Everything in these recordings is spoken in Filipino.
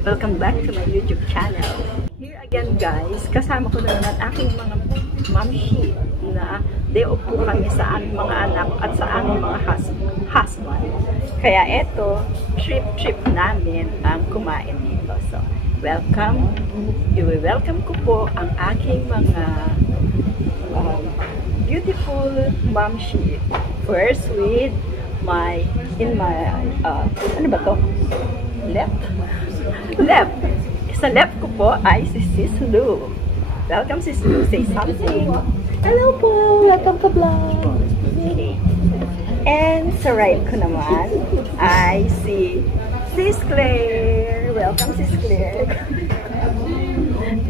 Welcome back to my YouTube channel. Here again guys, kasama ko na naman aking mga mamshi na day off po kami sa aming mga anak at sa aming mga husband. Kaya eto, trip namin ang kumain dito. So, welcome. I-welcome ko po ang aking mga beautiful mamshi. First with ano ba to? Left. Sa left ko po ay si Sis Lou. Welcome Sis Lou. Say something. Hello po. Welcome to vlog. And sa right ko naman ay si Sis Claire. Welcome Sis Claire.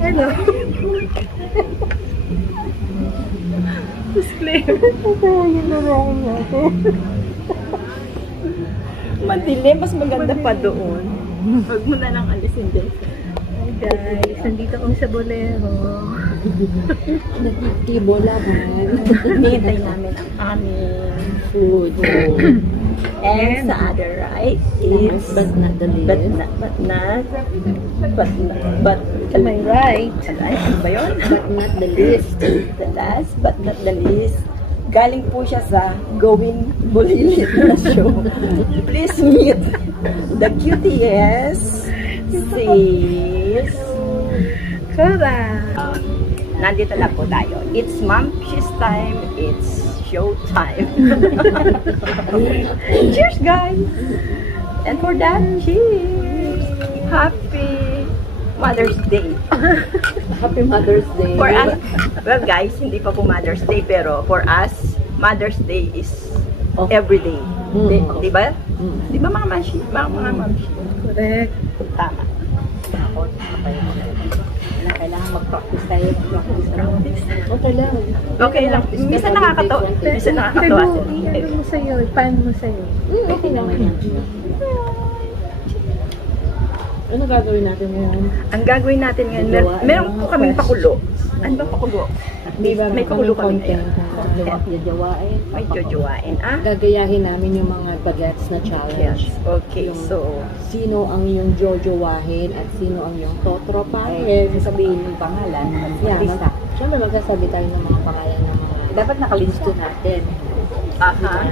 Hello. Sis Claire. Madilim, mas maganda pa doon. Huwag mo na lang alisin din. Hi guys, nandito kami sa Bolero. Nagtitibolaban. Hinihintay namin ang aming food. And sa other right is But not the least. Am I right? Ano ba yun? But not the least. The last but not the least, galing po siya sa Going Bulilit na show. Please meet the cutest sis Cora. Nandito na po tayo. It's Mamshi's time. It's show time. Cheers, guys! And for that, cheers! Happy Mother's Day. Happy Mother's Day. For us, well guys, hindi pa po Mother's Day, pero for us, Mother's Day is every day. Di ba? Di ba mga mamshi? Mga mamshi. Correct. Tama. Kailangan mag-practice tayo. Okay lang. Okay lang. Minsan nakakatawa. Minsan nakakatawa sila. Ano mo sa'yo? Paano mo sa'yo? Okay naman yan. Ano gagawin natin ngayon? Ang gagawin natin ngayon, meron po kaming pakulo. Ano ba pakulo? May pakulo kami ngayon. Jajawain. May jojowain. Gagayahin namin yung mga bagets na challenge. Yes. Okay, so Sino ang iyong jojowahin at sino ang iyong totropahin. sasabihin yung pangalan. Siyempre magsasabi tayo ng mga pangalan ng mga dapat nakalisto natin. Aha.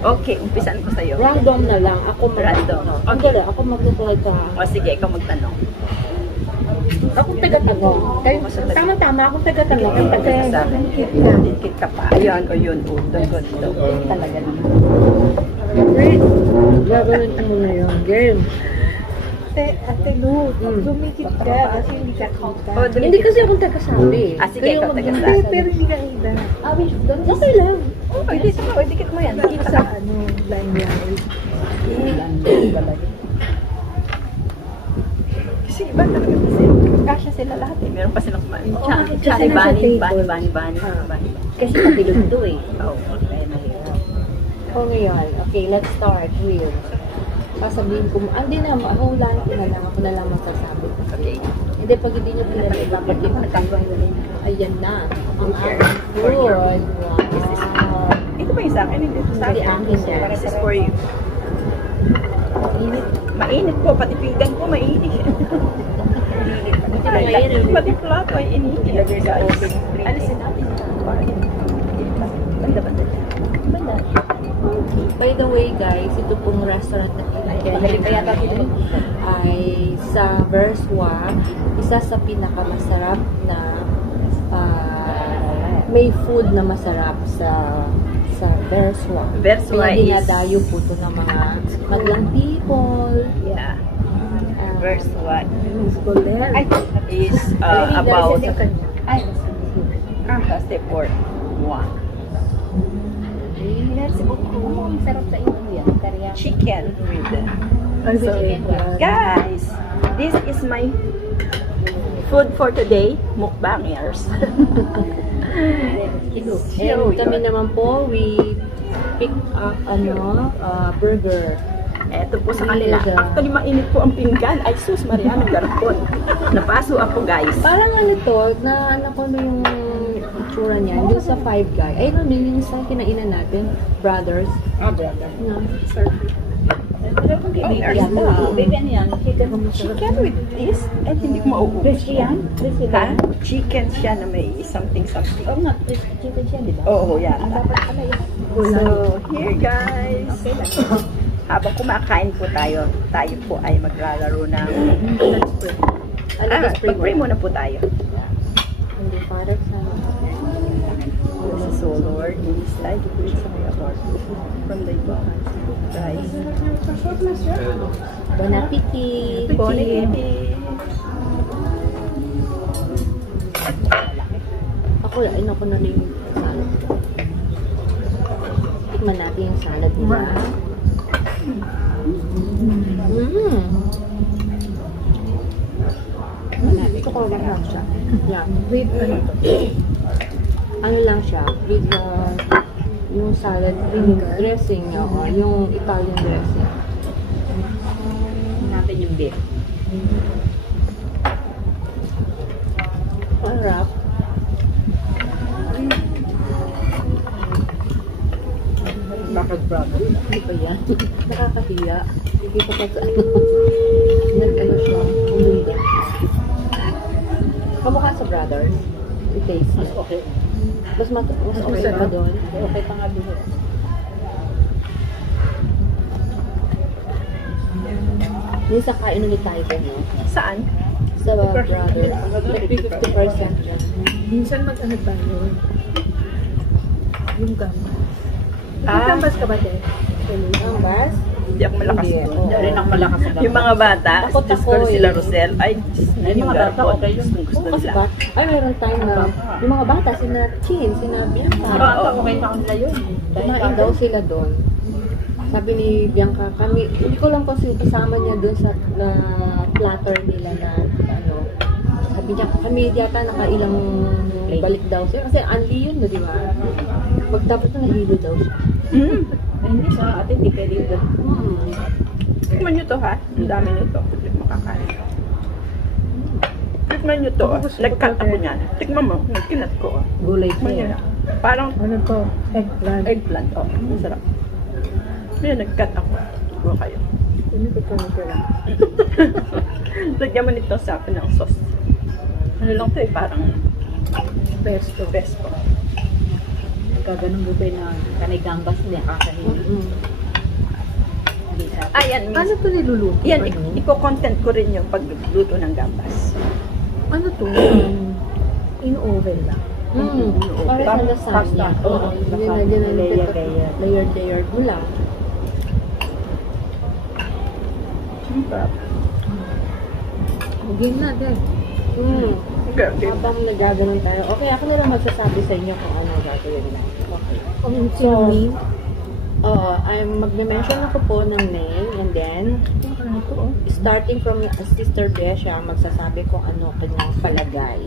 Okay, umpisan ko sa'yo. Random na lang. Ako Random. Okay. Ako mag-reply ka. O sige, ikaw magtanong. Akong taga-tanong. Tama-tama, akong taga-tanong. Dikit ka pa. Ayan, o yun. Doon. Talaga naman. Wait. Gagawin ko muna yun. Game. Ate Lu, dumikit ka kasi hindi ka kita. Hindi kasi akong taga-sabi. Sige, ikaw taga-sabi. Pero hindi ka kita. Okay lang. Okay, dikit mo yan. Dikit sa blind Kasi iba talaga kasi. Kasya sila lahat eh. Meron pa silang bani. Kasi patilog to eh. Oo. O ngayon, okay, let's start with sasabihin ko, hindi na, hulaan ko na lang, ako na lang masasabi. Okay. Hindi, pag hindi nyo pinala, dapat yung matanggal na rin. Ayan na. Ang aking food. Wow. Ito ba yung sa akin? Hindi ito sa akin. This is for you. Mainit po. Pati pinggan ko mainit. Pati plato ay init. Ilagay sa oven. Alisin natin. Banda. By the way guys, ito pong restaurant na kinakain ay sa Verswa, isa sa pinakamasarap na may food na masarap sa Verswa. Verswa is dinadayo po ito ng mga maglang people. Yeah. Verswa is about kasi for moi. Sarap sa inyo yan. Chicken with so, guys, this is my food for today, mukbangers. And kami naman po, we pick up burger. Eto po sa kanila. Actually, mainit po ang pinggan. Ay, sus, Mariano Garcon. Napaso ako, guys. Parang ano to, na ko na yung itsura niya. Yung sa Five Guy. Ay, no, yung sa kinainan natin. Brothers. Brother. No. Sir. Oh, Baby there's yan. more. Baby ano yan? Chicken. Chicken with this, and hindi ko mauubos. Crispy yan? Crispy Ha? yan? Chicken siya na may something. Oo nga, crispy chicken siya, di ba? Oo, yan. Ang dapat pala yan. So, here guys. Okay lang. Habang kumakain po tayo po ay maglalaro ng... Mag-pray muna po tayo. Hindi, Father, Son, This is, O Lord, in this life, we pray sa mga Lord. From thy God, Christ. Bon appetit! Bon appetit! Ako, ako na yung salad. Tikman natin yung salad nila. Gusto ko lang siya. Yeah. With Ano lang siya, with yung salad, yung dressing niya, yung Italian dressing. Natin yung beef. Harap. Bakit brother? Hindi pa yan. Nakakahiya. Hindi pa pa sa ano. Nag-ano siya. Umunda. Kamukha sa Brothers. It tastes. Mas okay. Mas okay pa doon. Okay pa nga doon. Minsan kain ulit tayo doon, no? Saan? Sa Brothers. 50% dyan. minsan mag-ano tayo. Yung gambas. Ah. Gambas ka ba din? Gambas? Hindi ako malakas Hindi. doon. Hindi rin ako malakas sa Yung mga bata, Takot Diyos ako ko sila eh. Rosel, ay, Yung mga bata, okay yun. gusto Kasi nila. ba, ay mayroon time na yung mga bata, sina Chin, sina Bianca. Okay sa kanila yun. Kumain daw sila doon. Sabi ni Bianca, kami, hindi ko lang kasi kasama niya doon sa na platter nila na ano. Sabi niya, kami yata nakailang balik daw siya. Kasi unli yun, no, di ba? Pagtapos na nahilo daw siya. Hindi sa atin, di pwede doon. Tikman nyo to ha. Ang dami nyo to. Hindi makakain. Tikman nyo to. Nag-cut ako niyan. Tikman mo. Nagkinat ko. Gulay Tikman nyo na. Parang Ano to? Eggplant. eggplant. Oh, masarap. May nag-cut ako. Huwag kayo. Ano ko ito na lang? Lagyan mo nito sa akin ng sauce. Ano lang to eh. Parang Pesto. pesto. Kaganon bubay na kanay gambas niya kakahin. Ayan, Ano to niluluto? yan, Ano? iko-content ko rin yung pagluto ng gambas. Ano to? In-oven lang. Para sa lasagna. Oo, yun na layer mo lang. Game na din. Okay, okay. Habang nagaganon tayo, okay, ako na lang magsasabi sa inyo kung ano gagawin na. Okay. So, me? Magme-mention ako po ng name and then starting from Sister Besha, magsasabi kung ano kanyang palagay.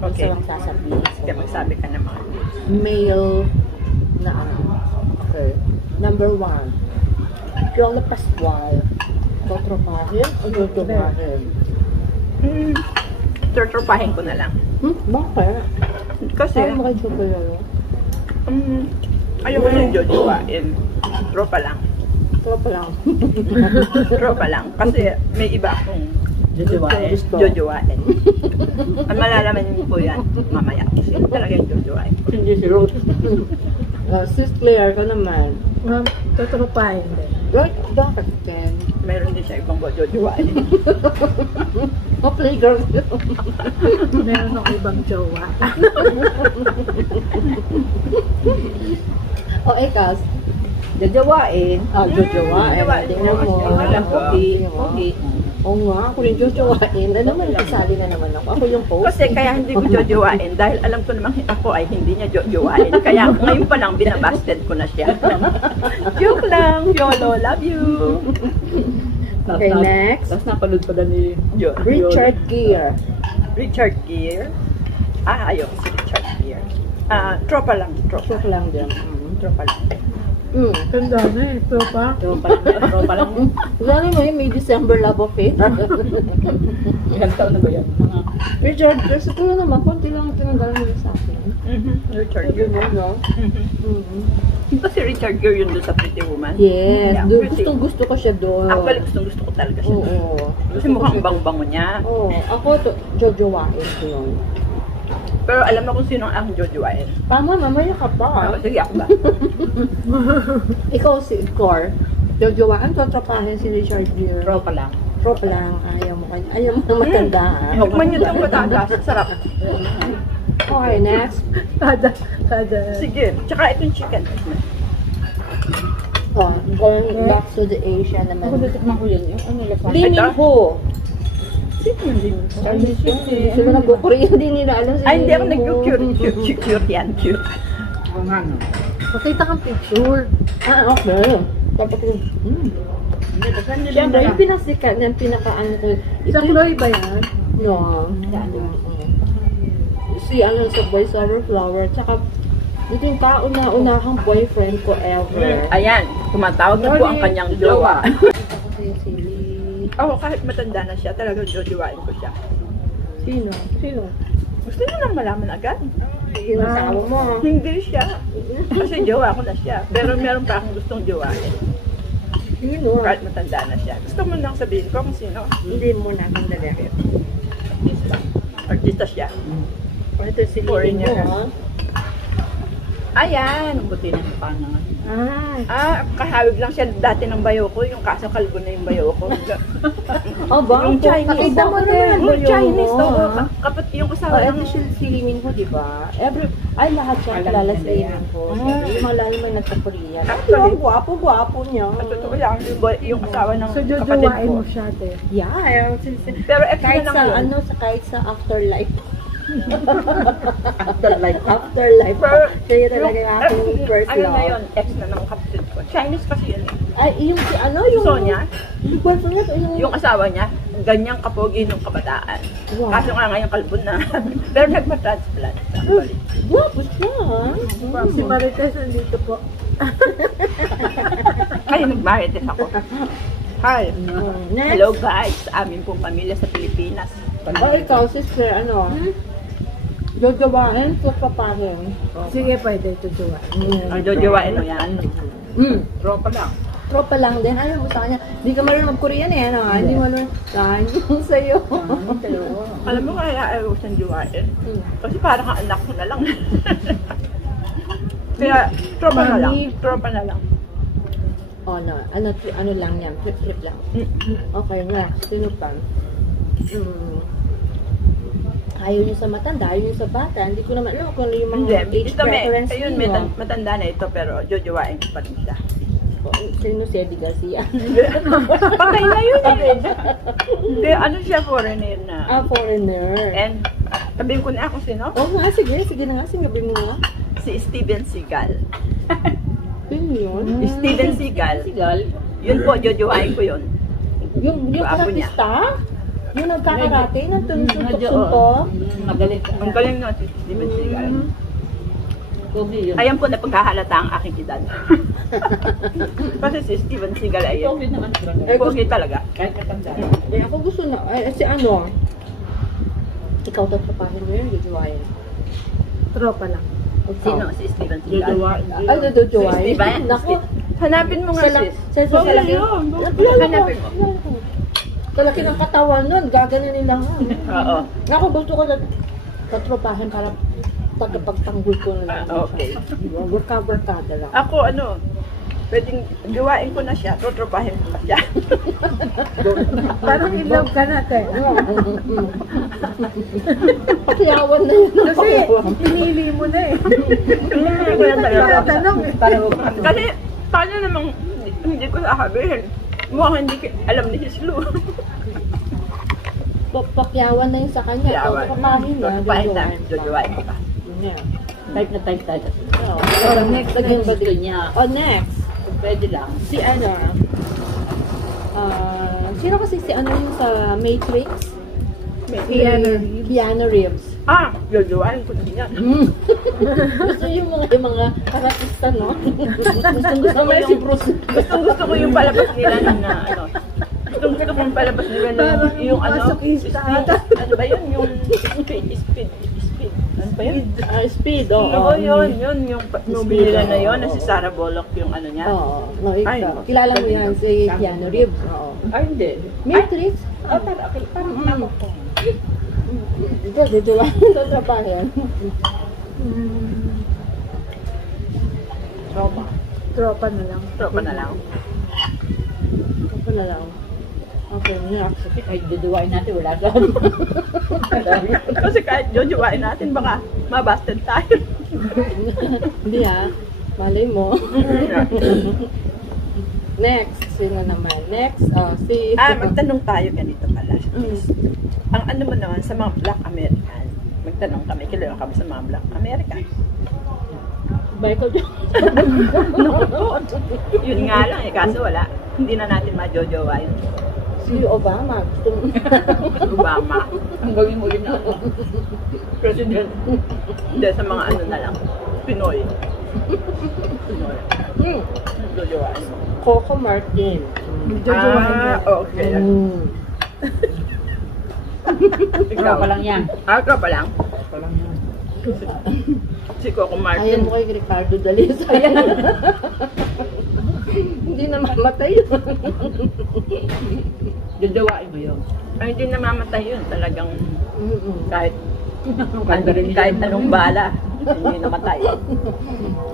Okay. So, ang sasabihin. Kaya magsabi ka ng mga names. Male na ano. Okay. Number 1. Yola Pascual. Totropahin o Totropahin? Tortorpahin ko na lang. Bakit? Kasi, Saan mo kayo chocolate? ayoko yung jojowain. Tropa lang. Tropa lang. Tropa lang. Kasi may iba akong Gusto. jojowain. Ang malalaman niyo po yan mamaya. Kasi talaga yung jojowain. Hindi si Rose. Sis Claire, ka naman. Tuturupahin din. Bakit, Ken? Meron din siya ibang jojowain. Playgirl. Meron ako ibang jowa. O, ikaw. Jojowain? Jojowain. Tingnan mo. Walang pogi. Pogi. Oo nga, ako rin jojowain. Ano naman, kasali na naman ako. Ako yung host. Kasi kaya hindi ko jojowain dahil alam ko namang ako ay hindi niya jojowain. Kaya ngayon pa lang binabasted ko na siya. Joke lang. YOLO, love you. Okay, next. Tapos napanood pa ni Richard Gere. Richard Gere. Ayoko si Richard Gere. Tropa lang. Tropa. Joke lang dyan. Tropa lang. Tanda na eh. Tropa. Tropa lang. Wala naman yun, may December love affair. Ilang taon na ba yan? Richard, siguro naman, konti lang ang tinanggalan mo sa akin. Richard Gere, Gere. no? Di ba si Richard Gere yun doon sa Pretty Woman? Yes, Yeah, doon, pretty. gusto ko siya doon. Actually, gusto ko talaga siya. Oo. Kasi mukhang bang-bango niya. Oo. Ako, jojowain ko yun. Pero alam mo kung sino ang jojowain. Tama, mamaya ka pa. Sige, ako ba? Ikaw si Cor. Jojowain, tatrapahin si Richard Gere. Tropa lang. Tropa lang, ayaw mo na matanda. Hukman niyo itong patatas. Sarap. Okay, next. Kada. Sige. Tsaka itong chicken. Oh, going back to the Asia Ako naman. natikman ko yan. Yung ano lang. Lee Min Ho. Sino yung din? Chinese yun eh. Sila nag-Korean, hindi nila alam si Ay, hindi ako Lee Min Ho. nag-cute yan. Cute. Makita kang picture. Ah, okay. Tapos yung, siyempre, yung pinasikat niya, pinaka-ano ko. Sa Chloe ba yan? No. Si ano sa Boys Over Flower, tsaka ito yung kauna-unahang boyfriend ko ever. Ayan. Tumatawag na po ang kanyang jowa. Kasi si Lee. Ako, kahit matanda na siya, talagang jojowain ko siya. Sino? Gusto niyo nang malaman agad? Yung asawa mo. Hindi siya. Kasi jowa ko na siya. Pero meron pa akong gustong jowain. Sino? Kahit matanda na siya. Gusto mo nang sabihin ko kung sino? Hindi mo na kung dali. Artista. Artista siya. Ito si Lee Foreigner. Min Ho, ha? Ayan. Ang buti na pa nga. Kahawig lang siya dati ng bayo ko. Yung kaso kalbo na yung bayo ko. Oh, ba? Yung Chinese. Nakita mo naman Yung yung Chinese. mo, Oo. ha? Kapat yung Oh, kasama ito ng... si Lee Min Ho, di ba? Lahat siya Alam kilala nila si Lee yan. Min Ho. Yung mga lalo may nagka-Korean. Actually, Ang gwapo niya. At totoo lang, yung asawa ng So, kapatid jojowain ko. mo siya, te. Yeah, Pero ex kahit na sa lang yun. kahit sa afterlife. Afterlife. Afterlife. Pero, Siya talaga yung aking first ano na love. yun, ex na ng kapatid ko. Chinese kasi yun eh. Ay, yung si ano, yung... Sonia, Yung boyfriend niya, yung asawa niya, ganyang kapogi nung kabataan. Wow. Kaso nga ngayon kalbon na. Pero nagpa-transplant. Actually. Gwapo siya, ha? Si Marites nandito po. Ay, nag-marites ako. Hi. Next. Hello guys, sa amin pong pamilya sa Pilipinas. Oh, ikaw, sister, ano? Jojowain, so paparin. Sige, pwede jojowain. Ang jojowain mo yan. Tropa lang. Tropa lang din. Ayaw mo sa kanya. Hindi ka marunong mag-Korean eh, ano? Hindi mo marunong. Yung sa'yo. Alam mo kaya ayaw ko siyang jowain? Kasi parang ang anak ko na lang. Kaya, tropa na lang. Mami. Tropa na lang. Oh, no. Ano lang yan? Flip lang. Okay, next. Sino pa? Ayaw niyo sa matanda, ayaw niyo sa bata. Hindi ko naman alam kung ano yung mga Hindi. age Ito preference ayun, niyo. matanda na ito pero jojowain ko pa rin siya. Sino si Eddie Garcia? Patay na yun eh. Hindi, ano siya foreigner na. Foreigner. And, sabihin ko na kung sino? Oh, nga, sige na nga. Sinabi mo nga. Si Steven Seagal. Sino yun? Steven Seagal. Yun po, jojowain ko yun. Yung Apo niya. artista? Yung nagkakarate, nang tuntok-suntok? Magaling ka. Ang galing na si Steven Seagal. Ayan po na pagkahalata ang aking edad. Kasi si Steven Seagal ay pogi talaga. Eh, ako gusto na, si ano? Ikaw daw papahin mo yun, jojowain. Tropa lang. Sino? Si Steven Seagal. Ay, jojowain? Si Steven? Naku, Hanapin mo nga sis. sa laki. Hanapin mo. Kalaki ng katawan nun, gaganin nila nga. Oo. Ako gusto ko na katropahin para tagapagtanggol ko na lang. Okay. Worka-workada lang. Ako pwedeng gawain ko na siya, tutropahin ko na siya. Parang in love ka na, te. Pakiyawan na yun. Kasi, pinili mo na eh. Kaya Tanong eh. Kasi, paano namang hindi ko sasabihin? Mukhang hindi alam ni Hislu. Pakyawan na yun sa kanya. Yawan. Papahin na. Tutropahin na, jojowain ko pa. Type na type tayo. Next. Lagyan ba din niya? Oh, next. Pwede lang. Si ano? Sino kasi si ano yung sa Matrix? Keanu Reeves. Keanu Reeves. Jojoain ko din yan. Gusto yung mga artista, no? Gusto mo si Bruce. Gusto ko yung palabas nila na ano. Gusto ko yung palabas nila na yung ano. Speed. Ano ba yun? Yung speed. Ano ba yun? Speed, oo. Oo, yun. Yung movie nila na yun, na si Sarah Bullock yung ano niya. Oo. No, Ay, kilala mo yan si Keanu Reeves. Oo. Ay, hindi. Matrix? Parang ko. Dito, ito trabaho. Tropa na lang. Tropa na lang. Ito na lang. Okay, next. Kasi kahit duduwain natin, wala saan. Kasi kahit jojoain natin, baka mabasted tayo. Hindi malay mo. Next, sino naman? Next, si... Magtanong tayo ganito pala. Ang ano mo naman sa mga Black American, magtanong kami, kilala kami sa mga Black American. Michael Jackson. Yun nga lang kaso wala. Hindi na natin ma-jojowa yun. Si Obama. Obama. Ang gawin mo rin na president. Hindi, sa mga ano na lang. Pinoy. Jojowa. Coco Martin. Okay. Ikaw pa lang yan. Ikaw pa lang? Pa lang yan. Si Coco Ayan Martin. mo kay Ricardo Dalis. Ayan. Hindi na mamatay yun. Duduwain mo yun. Ay, hindi namamatay yun. Talagang kahit Kahit kahit anong bala, hindi namatay.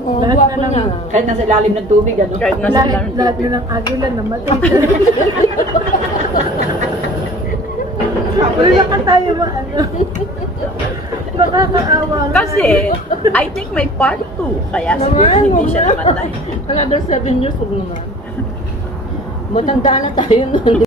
Oh, guwapo niya. kahit nasa lalim ng tubig, ano? Kahit nasa lang Lahat na ng agila namatay. Wala ka tayo maano. Nakakaawa. Kasi, I think may part 2. Kaya siguro hindi siya namatay. Another 7 years, huwag naman. Matanda na tayo nun.